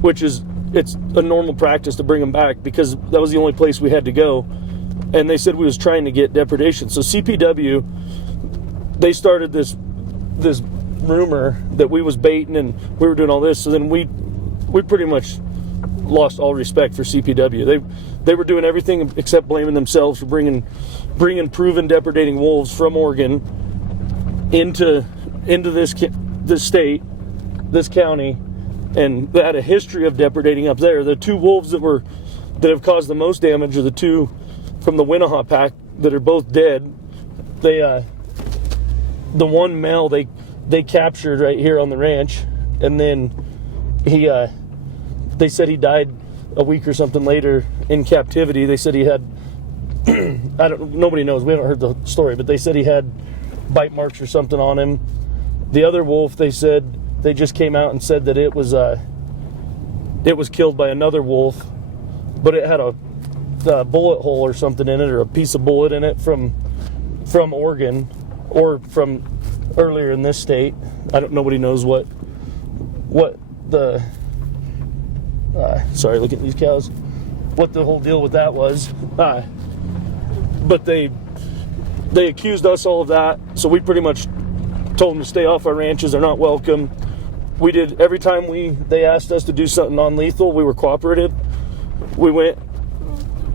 which is, it's a normal practice to bring them back because that was the only place we had to go. And they said we was trying to get depredation. So CPW, they started this rumor that we was baiting and we were doing all this. So then we pretty much lost all respect for CPW. They were doing everything except blaming themselves for bringing proven depredating wolves from Oregon into this state, this county, and they had a history of depredating up there. The two wolves that have caused the most damage are the two from the Winnaha pack that are both dead. The one male they captured right here on the ranch, and then they said he died a week or something later in captivity. They said he had nobody knows, we haven't heard the story, but they said he had bite marks or something on him. The other wolf, they said they just came out and said that it was killed by another wolf, but it had a bullet hole or something in it, or a piece of bullet in it from Oregon or from earlier in this state. Nobody knows what the sorry, look at these cows, what the whole deal with that was. But they accused us all of that, so we pretty much told them to stay off our ranches. They're not welcome. We did, every time they asked us to do something non-lethal, we were cooperative. We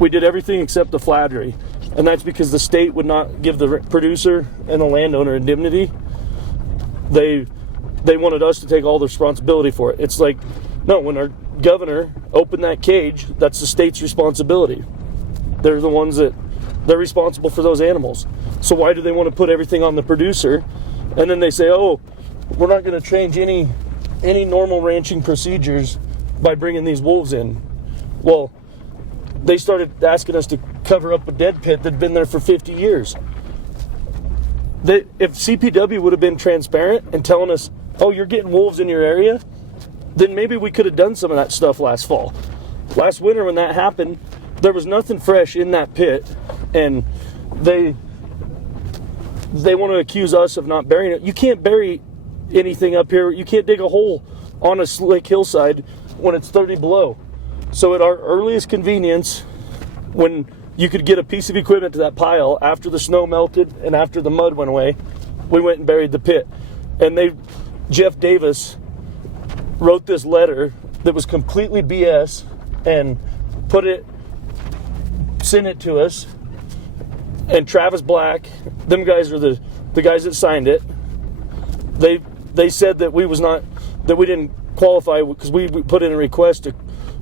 did everything except the flattery, and that's because the state would not give the producer and the landowner indemnity. They wanted us to take all the responsibility for it. It's like, no, when our governor opened that cage, that's the state's responsibility. They're the ones they're responsible for those animals. So why do they want to put everything on the producer? And then they say, oh, we're not going to change any normal ranching procedures by bringing these wolves in. Well, they started asking us to cover up a dead pit that'd been there for 50 years. If CPW would have been transparent and telling us, oh, you're getting wolves in your area, then maybe we could have done some of that stuff last fall. Last winter when that happened, there was nothing fresh in that pit, and they want to accuse us of not burying it. You can't bury anything up here. You can't dig a hole on a slick hillside when it's 30 below. So at our earliest convenience, when you could get a piece of equipment to that pile after the snow melted and after the mud went away, we went and buried the pit. And Jeff Davis wrote this letter that was completely BS and sent it to us. And Travis Black, them guys are the guys that signed it. They said that we didn't qualify because we put in a request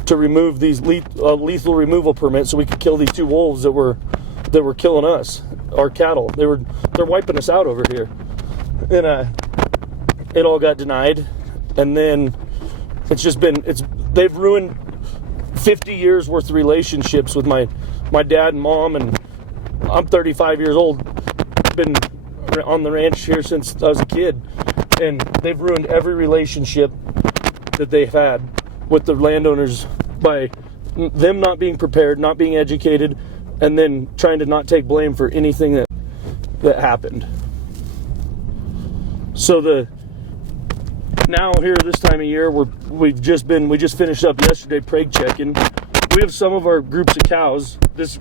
to remove these lethal removal permits so we could kill these two wolves that were killing us, our cattle. They're wiping us out over here, and it all got denied. And then they've ruined 50 years worth of relationships with my dad and mom, and I'm 35 years old. I've been on the ranch here since I was a kid, and they've ruined every relationship that they've had with the landowners by them not being prepared, not being educated, and then trying to not take blame for anything that happened. So now here this time of year, we just finished up yesterday preg checking. We have some of our groups of cows. This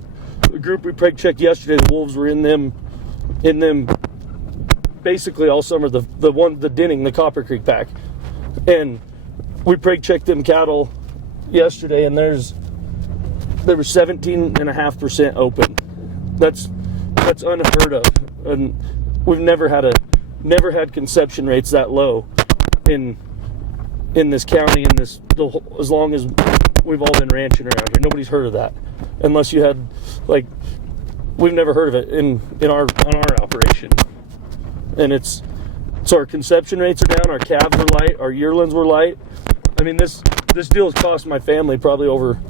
group we preg checked yesterday, the wolves were in them basically all summer. The Denning, the Copper Creek pack, and we preg checked them cattle yesterday, and there were 17.5% open. That's unheard of, and we've never had conception rates that low in this county, as long as we've all been ranching around here. Nobody's heard of that, unless you had, we've never heard of it on our operation. And so our conception rates are down, our calves were light, our yearlings were light. I mean, this deal has cost my family probably over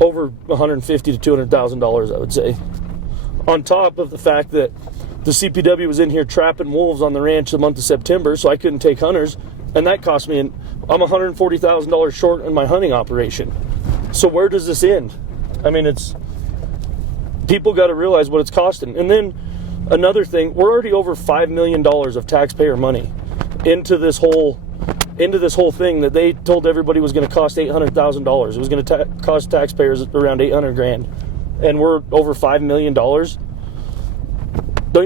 $150,000 to $200,000, I would say. On top of the fact that the CPW was in here trapping wolves on the ranch the month of September, so I couldn't take hunters, and that cost me, I'm $140,000 short in my hunting operation. So where does this end? I mean, people got to realize what it's costing. And then another thing, we're already over $5 million of taxpayer money into this whole into this whole thing that they told everybody was going to cost $800,000. It was going to cost taxpayers around $800,000, and we're over $5 million. Don't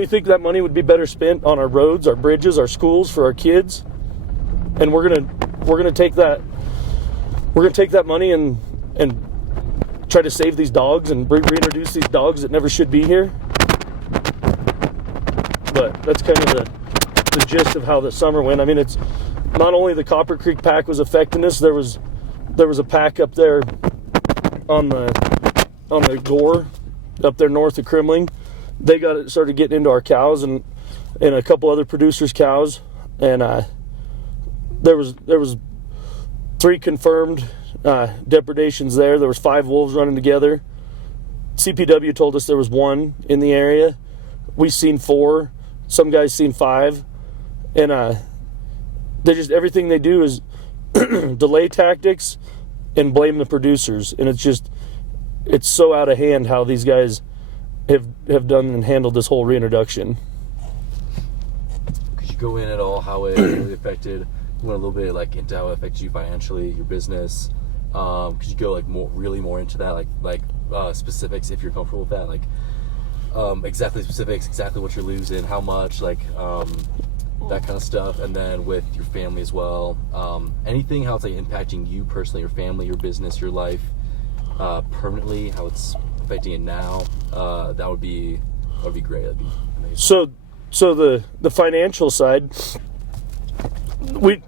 you think that money would be better spent on our roads, our bridges, our schools, for our kids? And we're gonna take that money and try to save these dogs and reintroduce these dogs that never should be here. But that's kind of the gist of how the summer went. I mean, it's not only the Copper Creek pack was affecting us. There was a pack up there on the Gore up there north of Kremling. They started getting into our cows and a couple other producers' cows, and there was 3 confirmed depredations there. There was 5 wolves running together. CPW told us there was 1 in the area. We seen 4. Some guys seen 5, and they just, everything they do is delay tactics and blame the producers, and it's so out of hand how these guys have done and handled this whole reintroduction. Could you go in at all how it really affected? Went a little bit like into how it affected you financially, your business. Could you go like more into that, like specifics if you're comfortable with that, like exactly specifics, exactly what you're losing, how much, like that kind of stuff, and then with your family as well. Anything how it's like impacting you personally, your family, your business, your life, permanently, how it's affecting it now. That would be great. That'd be amazing. So the financial side, we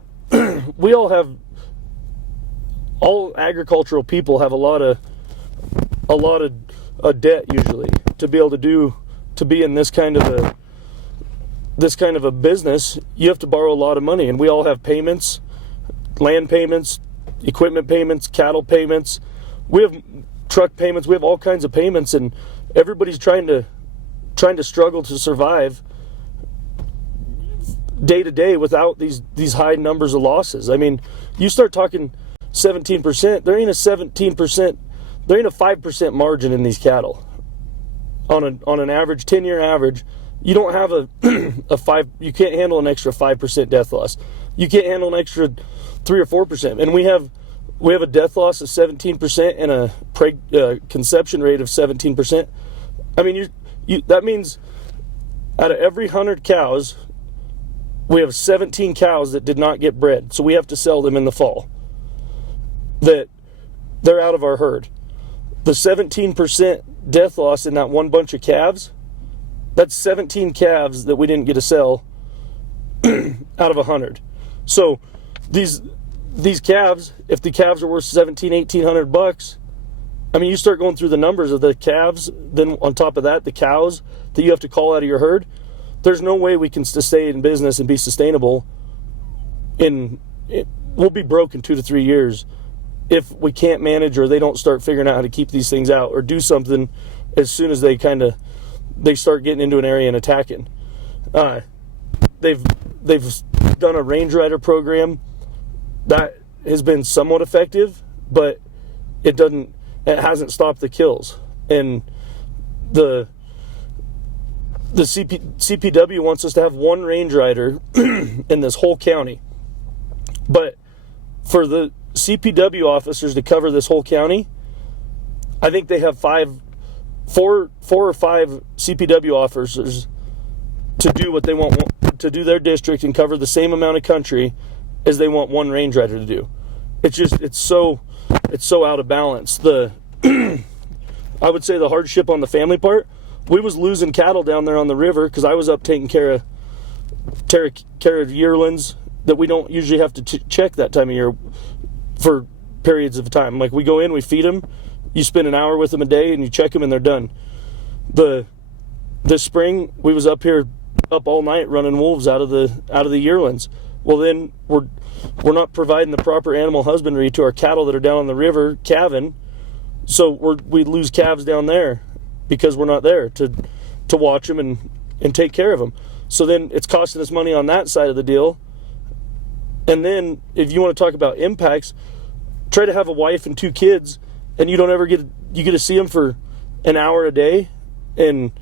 all agricultural people have a lot of debt usually to be able to be in this kind of a business. You have to borrow a lot of money, and we all have payments, land payments, equipment payments, cattle payments. We have truck payments. We have all kinds of payments, and everybody's trying to struggle to survive day to day without these high numbers of losses. I mean, you start talking 17%, there ain't a 17%, there ain't a 5% margin in these cattle. On an average, 10-year average, you don't have a 5, you can't handle an extra 5% death loss. You can't handle an extra 3 or 4%. And we have a death loss of 17% and a conception rate of 17%. I mean, that means out of every 100 cows, we have 17 cows that did not get bred, so we have to sell them in the fall. That they're out of our herd. The 17% death loss in that one bunch of calves, that's 17 calves that we didn't get to sell out of 100. So these calves, if the calves are worth $1,700-$1,800, I mean, you start going through the numbers of the calves, then on top of that, the cows that you have to call out of your herd. There's no way we can stay in business and be sustainable. We'll be broke in 2 to 3 years if we can't manage, or they don't start figuring out how to keep these things out, or do something as soon as they start getting into an area and attacking. They've done a range rider program that has been somewhat effective, but it hasn't stopped the kills. And the CPW wants us to have 1 range rider in this whole county. But for the CPW officers to cover this whole county, I think they have 4 or 5 CPW officers to do what they want, to do their district and cover the same amount of country as they want 1 range rider to do. It's so out of balance. I would say the hardship on the family part, we was losing cattle down there on the river because I was up taking care of yearlings that we don't usually have to check that time of year for periods of time. Like, we go in, we feed them, you spend an hour with them a day, and you check them, and they're done. This spring, we was up all night running wolves out of the yearlings. Well, then we're not providing the proper animal husbandry to our cattle that are down on the river calving, so we lose calves down there because we're not there to watch them and take care of them. So then it's costing us money on that side of the deal. And then if you want to talk about impacts, try to have a wife and 2 kids, and you don't ever get to see them for an hour a day, and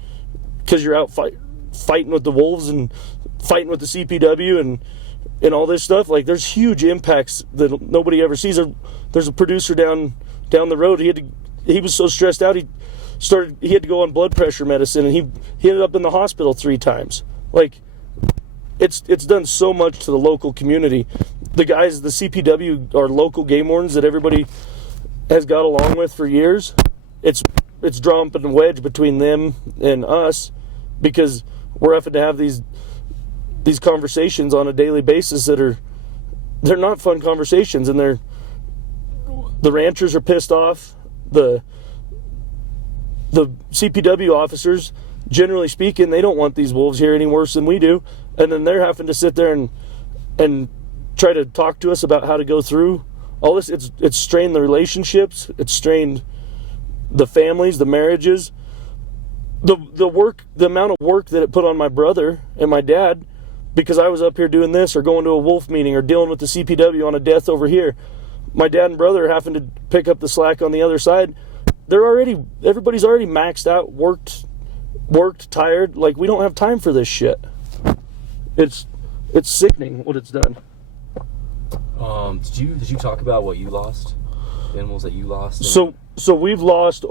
because you're out fighting with the wolves and fighting with the CPW, and and all this stuff, like there's huge impacts that nobody ever sees. There's a producer down the road. He was so stressed out he had to go on blood pressure medicine, and he ended up in the hospital 3 times. Like it's done so much to the local community. The guys, the CPW, are local game wardens that everybody has got along with for years. It's drawn up a wedge between them and us because we're having to have these conversations on a daily basis they're not fun conversations, and the ranchers are pissed off. The CPW officers, generally speaking, they don't want these wolves here any worse than we do, and then they're having to sit there and try to talk to us about how to go through all this. It's strained the relationships, it's strained the families, the marriages, the work, the amount of work that it put on my brother and my dad, because I was up here doing this or going to a wolf meeting or dealing with the CPW on a death over here. My dad and brother are having to pick up the slack on the other side. Everybody's already maxed out, worked, tired. Like, we don't have time for this shit. It's sickening what it's done. Did you talk about what you lost? The animals that you lost? So we've lost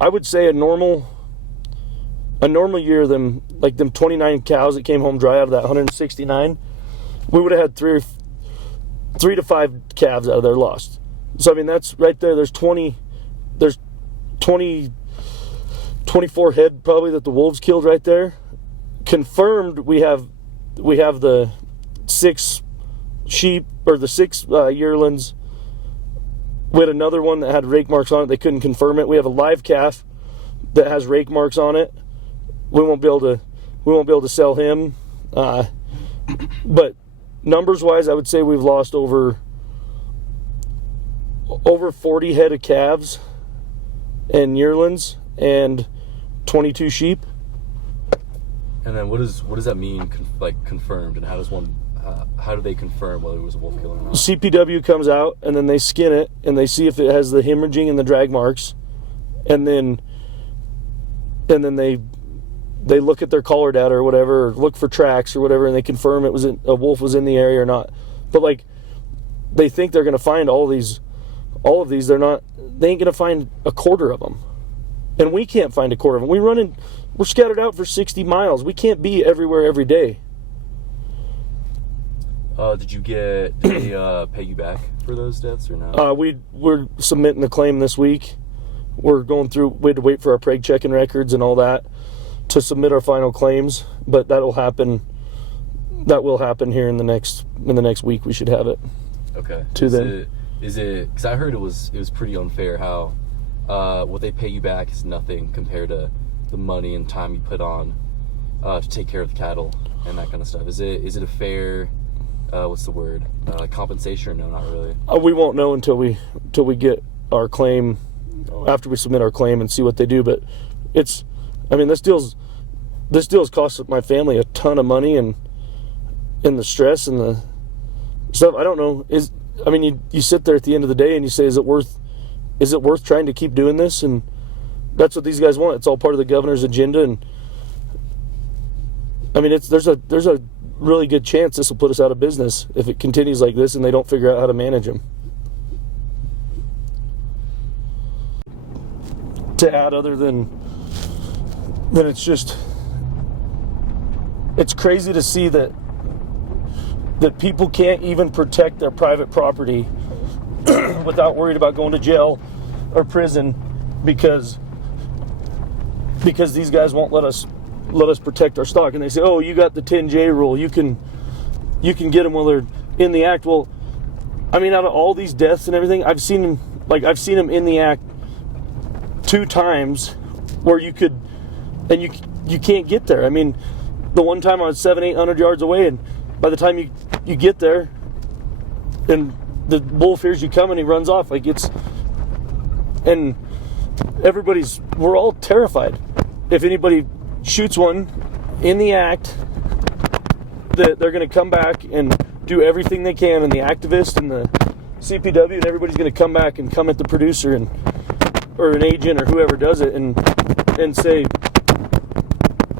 I would say a normal year, them 29 cows that came home dry out of that 169, we would have had 3 to 5 calves out of there lost. So I mean, that's right there. There's 24 head probably that the wolves killed right there. Confirmed, we have the 6 sheep, or the 6 yearlings. We had another one that had rake marks on it. They couldn't confirm it. We have a live calf that has rake marks on it. We won't be able to sell him. But numbers wise, I would say we've lost over 40 head of calves and yearlings and 22 sheep. And then what does that mean, confirmed, and how do they confirm whether it was a wolf killer or not? CPW comes out, and then they skin it, and they see if it has the hemorrhaging and the drag marks, and then they look at their collar data or whatever, or look for tracks or whatever, and they confirm a wolf was in the area or not. But they think they're going to find all of these. They ain't going to find a quarter of them, and we can't find a quarter of them. We're scattered out for 60 miles. We can't be everywhere every day. Did they pay you back for those deaths or not? We're submitting the claim this week. We're going through. We had to wait for our preg checking records and all that to submit our final claims, but that will happen here in the next week. We should have it. Okay. Is it? Because I heard it was pretty unfair how what they pay you back is nothing compared to the money and time you put on to take care of the cattle and that kind of stuff. Is it a fair? What's the word? Compensation or no? Not really. We won't know until we get our claim, after we submit our claim and see what they do. But this deal's cost my family a ton of money, and the stress and the stuff. I don't know. You sit there at the end of the day and you say, is it worth trying to keep doing this? And that's what these guys want. It's all part of the governor's agenda, and there's a really good chance this will put us out of business if it continues like this and they don't figure out how to manage them. To add, other than it's crazy to see that people can't even protect their private property without worried about going to jail or prison because these guys won't let us protect our stock. And they say, oh, you got the 10J rule, you can get them while they're in the act. Well, out of all these deaths and everything, I've seen them in the act 2 times where you could, and you can't get there. The one time I was 700-800 yards away, and by the time you get there and the wolf hears you coming, he runs off. And we're all terrified. If anybody shoots one in the act, that they're going to come back and do everything they can, and the activist and the CPW and everybody's going to come back and come at the producer or an agent or whoever does it and say,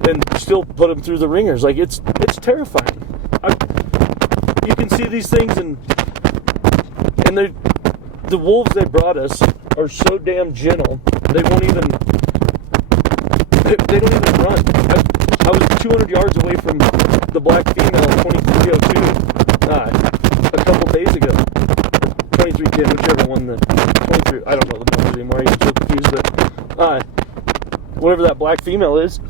and still put them through the ringers. Like, it's terrifying. You can see these things, and the wolves they brought us are so damn gentle. They don't even run. I was 200 yards away from the black female 2302 a couple days ago. 2310, whichever one, the 23, I don't know the numbers anymore, I get so confused, but whatever that black female is,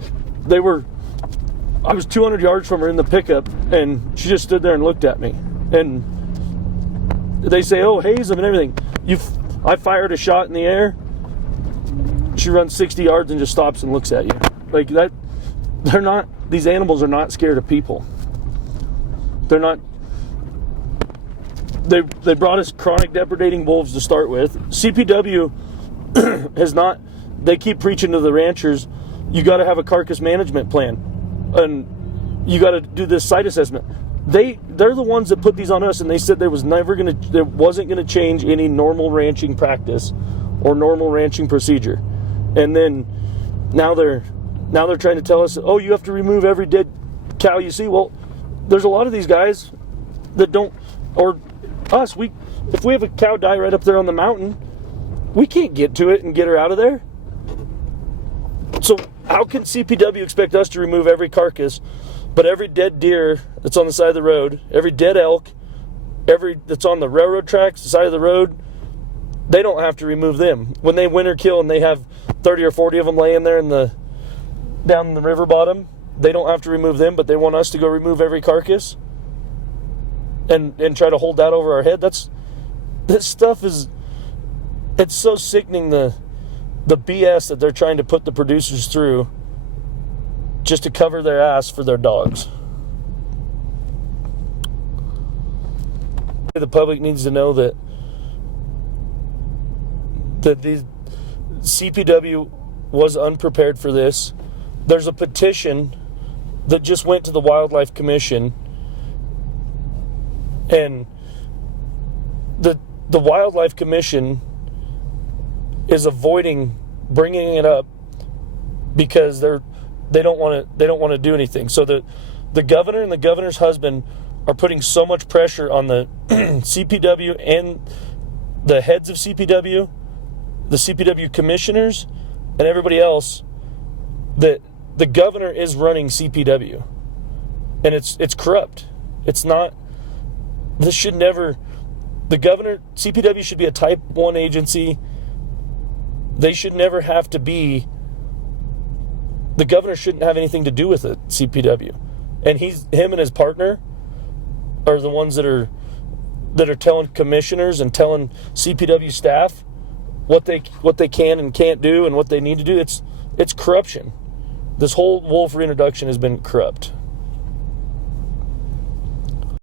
I was 200 yards from her in the pickup, and she just stood there and looked at me. And they say, oh, haze them and everything. I fired a shot in the air, she runs 60 yards and just stops and looks at you. Like that, these animals are not scared of people. They're not. They brought us chronic depredating wolves to start with. CPW has not. They keep preaching to the ranchers, you got to have a carcass management plan, and you got to do this site assessment. They're the ones that put these on us, and they said there wasn't gonna change any normal ranching practice or normal ranching procedure. And then now they're trying to tell us, oh, you have to remove every dead cow you see. Well, there's a lot of these guys that don't, or us, if we have a cow die right up there on the mountain, we can't get to it and get her out of there. So how can CPW expect us to remove every carcass, but every dead deer that's on the side of the road, every dead elk, every that's on the railroad tracks, the side of the road, they don't have to remove them. When they winter kill and they have 30 or 40 of them laying there down in the river bottom, they don't have to remove them, but they want us to go remove every carcass and try to hold that over our head. This stuff it's so sickening, the BS that they're trying to put the producers through just to cover their ass for their dogs. The public needs to know that the CPW was unprepared for this. There's a petition that just went to the Wildlife Commission, and the Wildlife Commission is avoiding bringing it up because they don't want to do anything. So the governor and the governor's husband are putting so much pressure on the CPW and the heads of CPW, the CPW commissioners, and everybody else, that the governor is running CPW, and it's corrupt. It's not. This should never. The governor, CPW should be a Type 1 agency. They should never have to be. The governor shouldn't have anything to do with it, CPW, and him and his partner are the ones that are telling commissioners and telling CPW staff what they can and can't do and what they need to do. It's corruption. This whole wolf reintroduction has been corrupt.